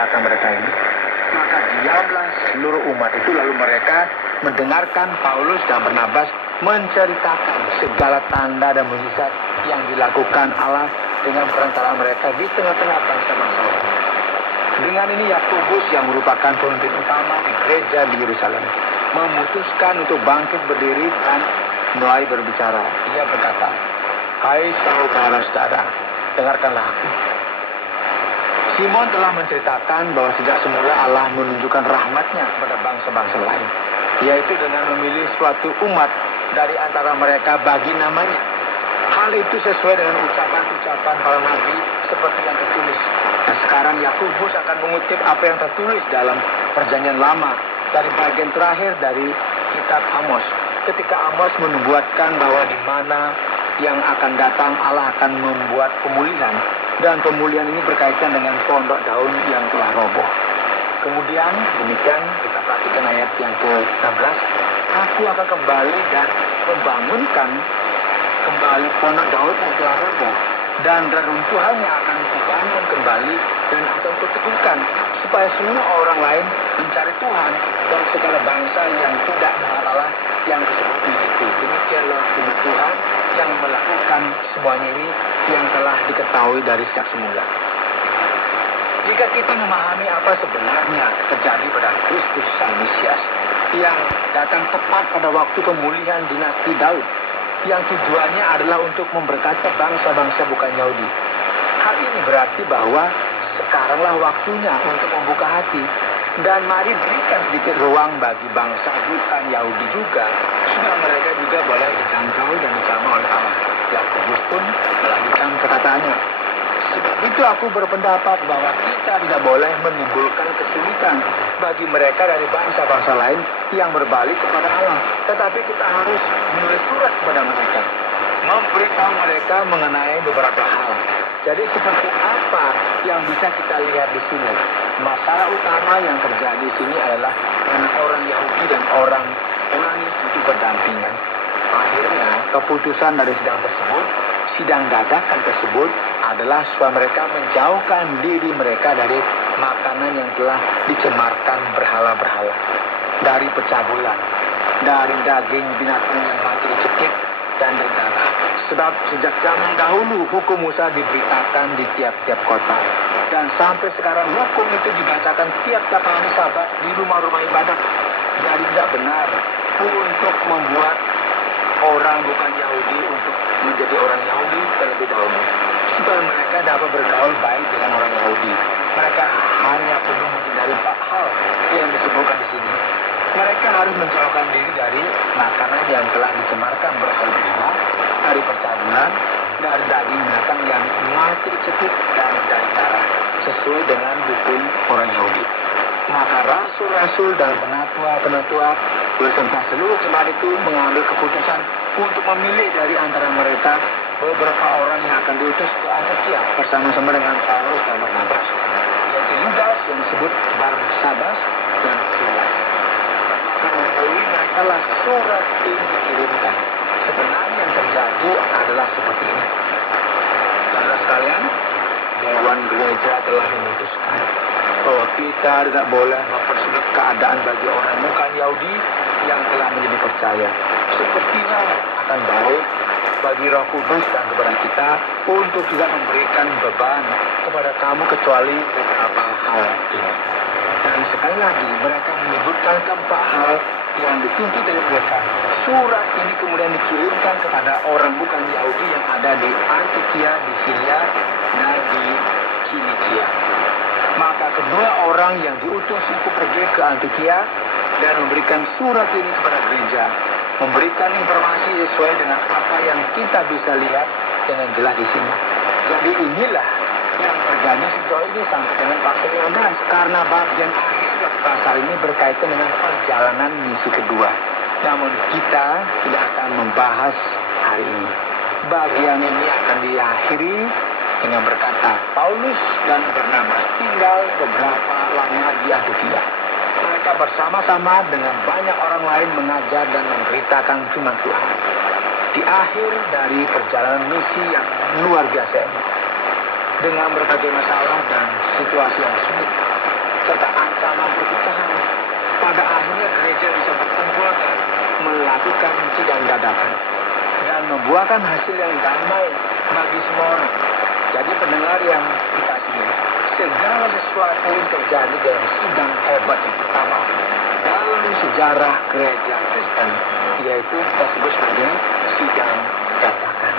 kekuatan mereka ini. Maka diamlah seluruh umat itu, lalu mereka mendengarkan Paulus dan Barnabas menceritakan segala tanda dan mukjizat yang dilakukan Allah dengan perantara mereka di tengah-tengah bangsa-bangsa. Dengan ini Yakobus yang merupakan pemimpin utama di gereja di Yerusalem memutuskan untuk bangkit berdiri dan mulai berbicara. Ia berkata, "Hai saudara-saudara, dengarkanlah aku. Simon telah menceritakan bahwa sejak semula Allah menunjukkan rahmat-Nya kepada bangsa-bangsa lain, yaitu dengan memilih suatu umat dari antara mereka bagi namanya. Hal itu sesuai dengan ucapan-ucapan para nabi seperti yang tertulis. Nah, sekarang Yakobus akan mengutip apa yang tertulis dalam Perjanjian Lama dari bagian terakhir dari kitab Amos. Ketika Amos menubuatkan bahwa di mana yang akan datang Allah akan membuat pemulihan, dan pemulihan ini berkaitan dengan pondok daun yang telah roboh. Kemudian demikian kita perhatikan ayat yang ke-16. Aku akan kembali dan membangunkan kembali pondok daun yang telah roboh, dan reruntuhannya akan dibangun kembali dan akan kuteguhkan, supaya semua orang lain mencari Tuhan dan segala bangsa yang tidak mengenal Allah yang disebut di situ. Demikianlah firman Tuhan yang melakukan semuanya ini yang telah diketahui dari sejak semula. Jika kita memahami apa sebenarnya terjadi pada Kristus Sang Mesias yang datang tepat pada waktu pemulihan dinasti Daud, yang tujuannya adalah untuk memberkati bangsa-bangsa bukan Yahudi. Hal ini berarti bahwa sekaranglah waktunya untuk membuka hati, dan mari berikan sedikit ruang bagi bangsa bukan Yahudi juga, supaya mereka juga boleh dijangkau dan dijamah oleh Allah. Yakobus pun melanjutkan perkataannya, sebab itu aku berpendapat bahwa kita tidak boleh menimbulkan kesulitan bagi mereka dari bangsa-bangsa lain yang berbalik kepada Allah, tetapi kita harus menulis surat kepada mereka, memberitahu mereka mengenai beberapa hal. Jadi seperti apa yang bisa kita lihat di sini? Masalah utama yang terjadi di sini adalah karena orang Yahudi dan orang Yunani itu berdampingan. Akhirnya keputusan dari sidang dadakan tersebut adalah supaya mereka menjauhkan diri mereka dari makanan yang telah dicemarkan berhala-berhala, dari pecah bulan, dari daging binatang yang mati dicekik, dan dari darah. Sebab sejak zaman dahulu hukum Musa diberitakan di tiap-tiap kota, dan sampai sekarang hukum itu dibacakan tiap-tiap hari Sabat di rumah-rumah ibadat. Jadi tidak benar untuk membuat orang bukan Yahudi untuk menjadi orang Yahudi terlebih dahulu, supaya mereka dapat bergaul baik dengan orang Yahudi. Mereka hanya perlu menghindari 4 hal yang disebutkan di sini. Mereka harus menjauhkan diri dari makanan yang telah dicemarkan berhala-berhala, dari percabulan, dari daging binatang yang mati dicekik, dan dari darah, sesuai dengan hukum orang Yahudi. Maka rasul-rasul dan penatua-penatua beserta seluruh jemaat itu mengambil keputusan untuk memilih dari antara mereka beberapa orang yang akan diutus ke Antiokhia bersama-sama dengan Paulus dan Barnabas, yaitu Yudas yang disebut Barsabas dan Silas. Melalui mereka lah surat ini dikirimkan. Sebenarnya yang terjadi adalah seperti ini. Saudara sekalian, Dewan Gereja telah memutuskan bahwa kita tidak boleh mempersulit keadaan bagi orang bukan Yahudi yang telah menjadi percaya. Sepertinya akan baik bagi Roh Kudus dan kepada kita untuk tidak memberikan beban kepada kamu kecuali beberapa hal ini. Dan sekali lagi mereka menyebutkan 4 hal yang dituntut dari mereka. Surat ini kemudian dikirimkan kepada orang bukan Yahudi yang ada di Antiokhia, di Syria, dan di Kilikia. Maka kedua orang yang diutus itu pergi ke Antiokhia dan memberikan surat ini kepada gereja, memberikan informasi sesuai dengan apa yang kita bisa lihat dengan jelas di sini. Jadi inilah yang terjadi sejauh ini sampai dengan pasal 15, karena bagian akhir pasal ini berkaitan dengan perjalanan misi kedua. Namun kita tidak akan membahas hari ini. Bagian ini akan diakhiri dengan berkata, Paulus dan Barnabas tinggal beberapa lama di Antiokhia. Mereka bersama-sama dengan banyak orang lain mengajar dan memberitakan firman Tuhan. Di akhir dari perjalanan misi yang luar biasa ini, dengan berbagai masalah dan situasi yang sulit, akhirnya gereja bisa berkumpul dan melakukan sidang dadakan dan membuahkan hasil yang damai bagi semua orang. Jadi pendengar yang dikasihi, segala sesuatu yang terjadi dalam sidang hebat yang pertama dalam sejarah gereja Kristen, yaitu kita sebut sebagai sidang dadakan.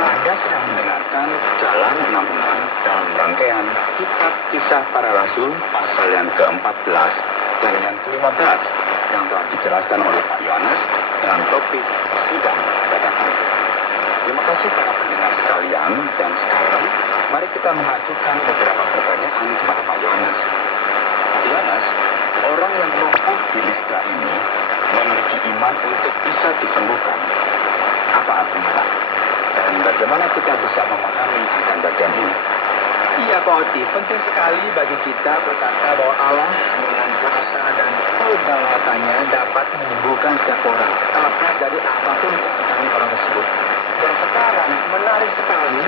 Anda sedang mendengarkan Jalan 66 dalam rangkaian Kitab Kisah Para Rasul pasal yang ke-14 dan yang ke-15 yang telah dijelaskan oleh Pak Yohanes dengan topik sidang dadakan. Terima kasih para pendengar sekalian, dan sekarang mari kita mengajukan beberapa pertanyaan kepada Pak Yohanes. Pak Yohanes, orang yang lumpuh di Listra ini memiliki iman untuk bisa disembuhkan. Apa artinya, Pak? Dan bagaimana kita bisa memahami akan bagian ini? Iya, Pak Oti, penting sekali bagi kita berkata bahwa Allah dengan kuasa dan kedaulatannya dapat menyembuhkan setiap orang, terlepas dari apapun keadaan orang tersebut. Dan sekarang menarik sekali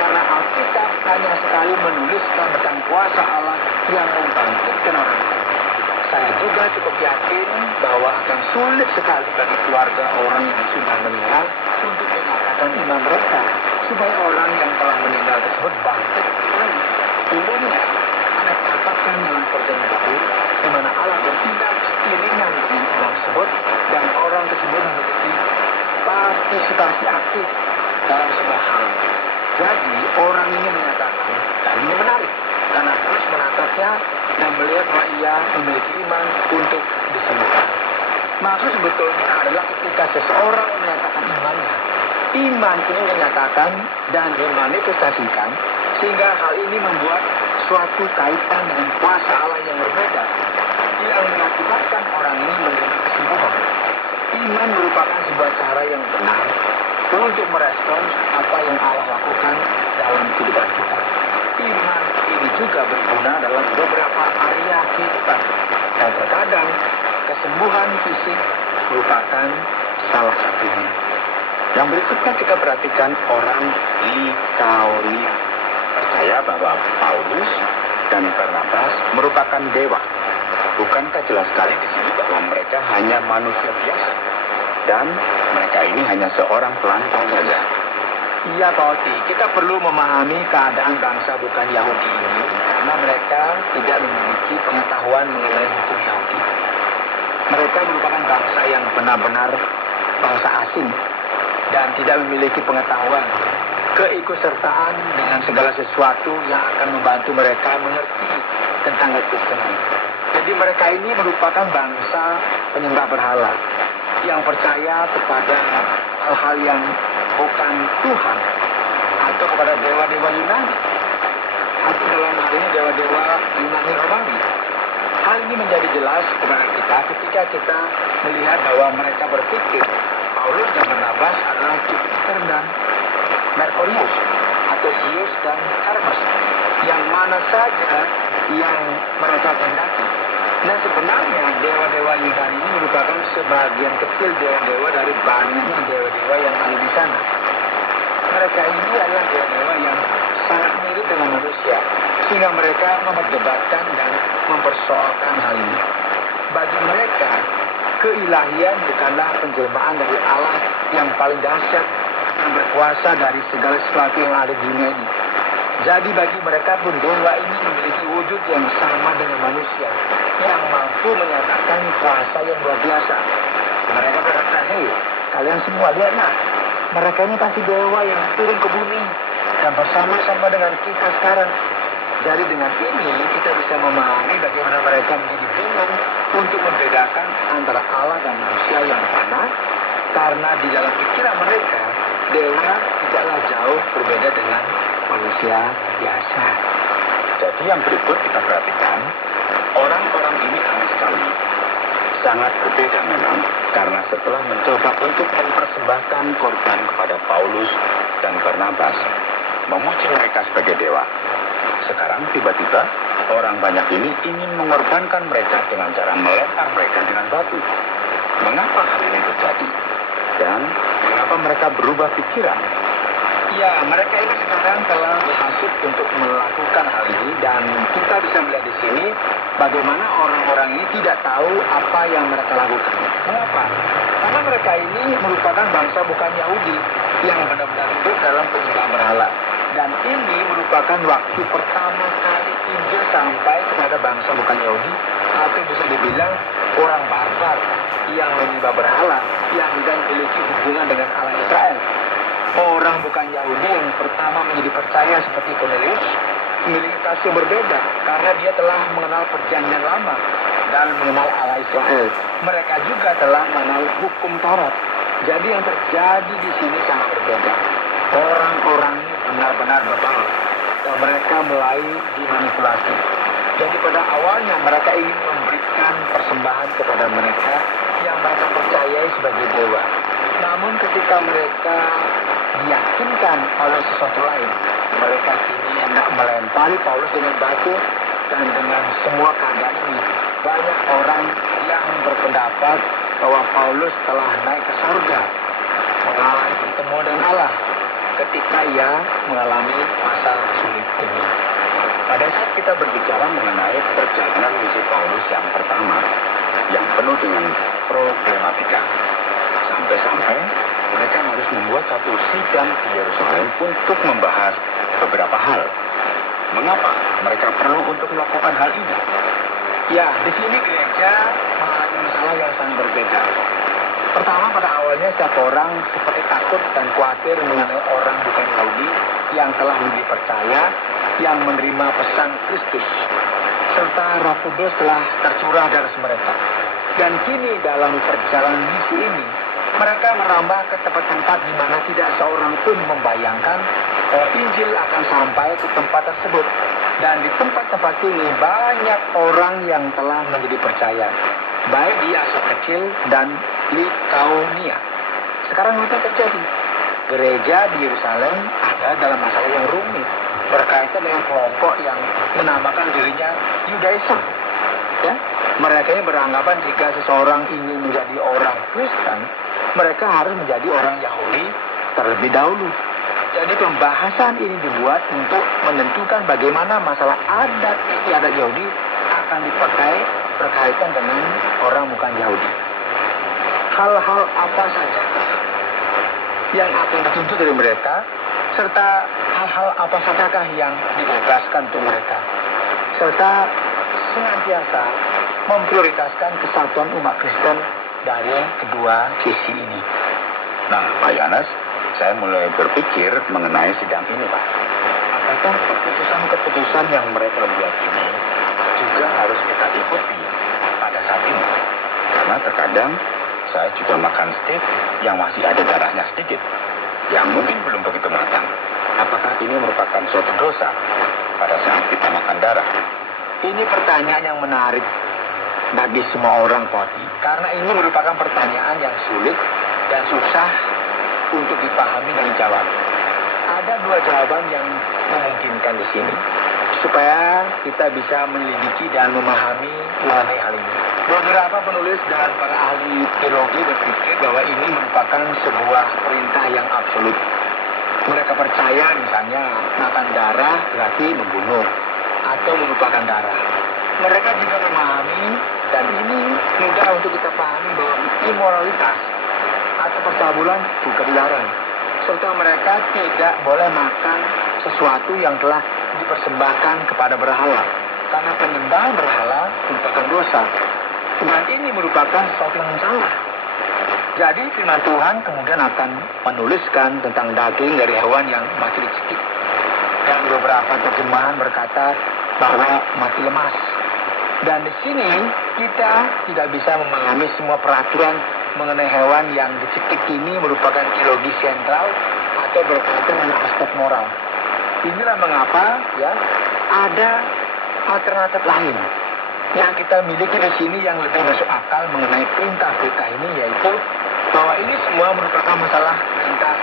karena Alkitab hanya sekali menuliskan tentang kuasa Allah yang membangkitkan orang. Saya juga cukup yakin bahwa akan sulit sekali bagi keluarga orang yang sudah meninggal untuk mengatakan iman mereka supaya orang yang telah meninggal tersebut bangkit kembali. Umumnya ada katakan dalam perjanjian baru di mana Allah bertindak seiringan dengan orang tersebut dan orang tersebut memiliki partisipasi aktif dalam sebuah hal. Jadi orang ini menyatakan, dan ini menarik karena terus menatapnya dan melihat bahwa ia memiliki iman untuk disembuhkan. Maksud sebetulnya adalah ketika seseorang menyatakan imannya, iman ini dinyatakan dan dimanifestasikan, sehingga hal ini membuat suatu kaitan dengan kuasa Allah yang berbeda yang mengakibatkan orang ini menerima kesembuhan. Iman merupakan sebuah cara yang benar untuk merespons apa yang Allah lakukan dalam kehidupan kita. Iman ini juga berguna dalam beberapa area kehidupan, dan terkadang kesembuhan fisik merupakan salah satunya. Yang berikutnya kita perhatikan orang Likaonia percaya bahwa Paulus dan Barnabas merupakan dewa. Bukankah jelas sekali di sini bahwa mereka hanya manusia biasa dan mereka ini hanya seorang pelantang saja? Iya, Pak Oti, kita perlu memahami keadaan bangsa bukan Yahudi ini karena mereka tidak memiliki pengetahuan mengenai hukum Yahudi. Mereka merupakan bangsa yang benar-benar bangsa asing dan tidak memiliki pengetahuan, keikutsertaan dengan segala sesuatu yang akan membantu mereka mengerti tentang kekristenan. Jadi mereka ini merupakan bangsa penyembah berhala yang percaya kepada hal-hal yang bukan Tuhan atau kepada dewa-dewa Yunani atau dalam hal ini dewa-dewa Yunani Romawi. Hal ini menjadi jelas kepada kita ketika kita melihat bahwa mereka berpikir Paulus dan Barnabas adalah Jupiter dan Merkurius atau Zeus dan Hermes, yang mana saja yang mereka kehendaki. Nah, sebenarnya dewa-dewa Yunani ini merupakan sebagian kecil dewa-dewa dari banyaknya dewa-dewa yang ada di sana. Mereka ini adalah dewa-dewa yang sangat mirip dengan manusia, sehingga mereka memperdebatkan dan mempersoalkan hal ini. Bagi mereka, keilahian bukanlah penjelmaan dari Allah yang paling dahsyat, yang berkuasa dari segala sesuatu yang ada di dunia ini. Jadi bagi mereka pun dewa ini memiliki wujud yang sama dengan manusia, yang mampu menyatakan kuasa yang luar biasa. Mereka berkata, hei, kalian semua lihatlah, mereka ini pasti dewa yang turun ke bumi dan bersama-sama dengan kita sekarang. Jadi dengan ini kita bisa memahami bagaimana mereka menjadi bingung untuk membedakan antara Allah dan manusia yang fana, karena di dalam pikiran mereka dewa tidaklah jauh berbeda dengan manusia biasa. Jadi yang berikut kita perhatikan, orang-orang ini aneh sekali. Sangat berbeda memang, karena setelah mencoba untuk mempersembahkan korban kepada Paulus dan Barnabas, memuji mereka sebagai dewa, sekarang tiba-tiba orang banyak ini ingin mengorbankan mereka dengan cara melempar mereka dengan batu. Mengapa hal ini terjadi? Dan mengapa mereka berubah pikiran? Ya, mereka ini sekarang telah berhasil sulit untuk melakukan hal ini, dan kita bisa melihat di sini bagaimana orang-orang ini tidak tahu apa yang mereka lakukan. Mengapa? Karena mereka ini merupakan bangsa bukan Yahudi yang benar-benar hidup dalam penyembahan berhala. Dan ini merupakan waktu pertama kali Injil sampai kepada bangsa bukan Yahudi, atau bisa dibilang orang barbar yang menyembah berhala, yang tidak memiliki hubungan dengan Allah Israel. Orang bukan Yahudi yang pertama menjadi percaya seperti Cornelius memiliki kasih berbeda karena dia telah mengenal perjanjian lama dan mengenal Allah Israel. Mereka juga telah mengenal hukum Taurat. Jadi yang terjadi di sini sangat berbeda. Orang-orang ini benar-benar bebal dan mereka mulai dimanipulasi. Jadi pada awalnya mereka ingin memberikan persembahan kepada mereka yang mereka percayai sebagai dewa. Namun ketika mereka diyakinkan oleh sesuatu lain, mereka kini hendak melempari Paulus dengan batu. Dan dengan semua keadaan ini, banyak orang yang berpendapat bahwa Paulus telah naik ke surga, mengalami pertemuan dengan Allah ketika ia mengalami masa sulit ini. Pada saat kita berbicara mengenai perjalanan misi Paulus yang pertama, yang penuh dengan problematika, sampai-sampai mereka harus membuat satu sidang di Yerusalem untuk membahas beberapa hal. Mengapa mereka perlu untuk melakukan hal ini? Ya, di sini gereja mengalami masalah yang sangat berbeda. Pertama, pada awalnya setiap orang seperti takut dan khawatir mengenai orang bukan Yahudi yang telah menjadi percaya, yang menerima pesan Kristus, serta Roh Kudus telah tercurah dari mereka. Dan kini dalam perjalanan misi ini, mereka merambah ke tempat-tempat di mana tidak seorang pun membayangkan bahwa Injil akan sampai ke tempat tersebut. Dan di tempat-tempat ini banyak orang yang telah menjadi percaya, baik di Asia Kecil dan Likaonia. Sekarang apa yang terjadi? Gereja di Yerusalem ada dalam masalah yang rumit, berkaitan dengan kelompok yang menamakan dirinya Yudaism. Ya, mereka ini beranggapan jika seseorang ingin menjadi orang Kristen, mereka harus menjadi orang Yahudi terlebih dahulu. Jadi pembahasan ini dibuat untuk menentukan bagaimana masalah adat istiadat Yahudi akan dipakai berkaitan dengan orang bukan Yahudi. Hal-hal apa saja yang akan dituntut dari mereka, serta hal-hal apa sajakah yang dibebaskan untuk mereka, serta senantiasa memprioritaskan kesatuan umat Kristen dari kedua sisi ini. Nah, Pak Yohanes, saya mulai berpikir mengenai sidang ini, Pak. Apakah keputusan-keputusan yang mereka buat ini juga harus kita ikuti pada saat ini? Karena terkadang saya juga makan steak yang masih ada darahnya sedikit, yang mungkin belum begitu matang. Apakah ini merupakan suatu dosa pada saat kita makan darah? Ini pertanyaan yang menarik bagi semua orang, Poti. Karena ini merupakan pertanyaan yang sulit dan susah untuk dipahami dan dijawab. Ada dua jawaban yang memungkinkan di sini, supaya kita bisa menyelidiki dan memahami mengenai hal ini. Beberapa penulis dan para ahli teologi berpikir bahwa ini merupakan sebuah perintah yang absolut. Mereka percaya misalnya makan darah berarti membunuh atau menumpahkan darah. Mereka juga memahami, dan ini mudah untuk kita pahami, bahwa imoralitas atau percabulan juga dilarang. Serta mereka tidak boleh makan sesuatu yang telah dipersembahkan kepada berhala, karena penyembahan berhala merupakan dosa. Dan ini merupakan sesuatu yang salah. Jadi firman Tuhan kemudian akan menuliskan tentang daging dari hewan yang masih dicekik. Dan beberapa terjemahan berkata bahwa mati lemas. Dan di sini kita tidak bisa memahami semua peraturan mengenai hewan yang dicekik ini merupakan teologi sentral atau berkaitan dengan aspek moral. Inilah mengapa ya ada alternatif lain yang kita miliki di sini yang lebih masuk akal mengenai perintah-perintah ini, yaitu bahwa ini semua merupakan masalah perintah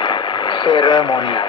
seremonial.